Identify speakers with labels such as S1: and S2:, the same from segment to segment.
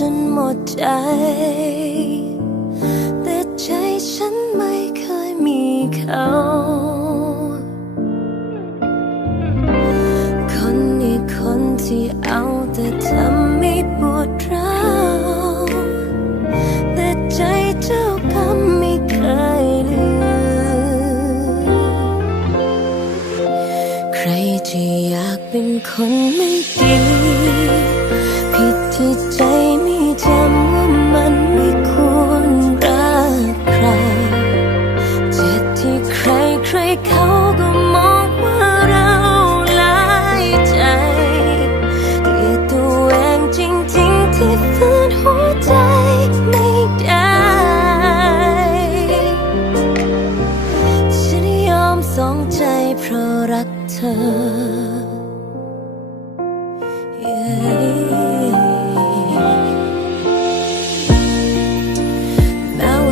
S1: จนหมดใจ แต่ใจฉันไม่เคยมีเขาคนนี้คนที่เอาแต่ทำให้ปวดร้าวแต่ใจเจ้ากรรมไม่เคยลืมใครจะอยากเป็นคนไม่ดี ผิดที่ใจ ไ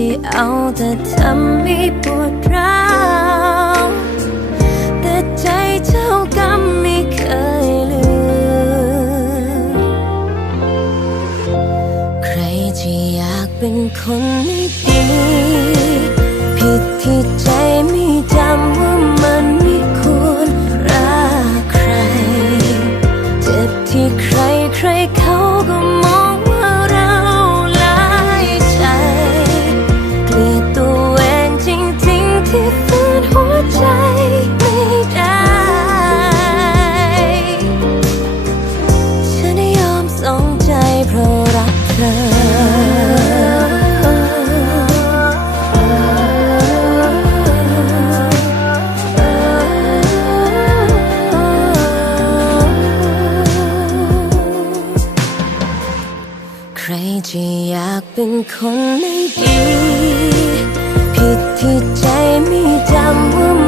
S1: ที่เอาแต่ทำให้ปวดร้าวแต่ใจเจ้ากรรมไม่เคยลืม ใครจะอยากเป็นคนไม่ดี ผิดที่ใจไม่ ธใครจะอยากเป็นคนไม่ดี ผิดที่ใจไม่จำว่า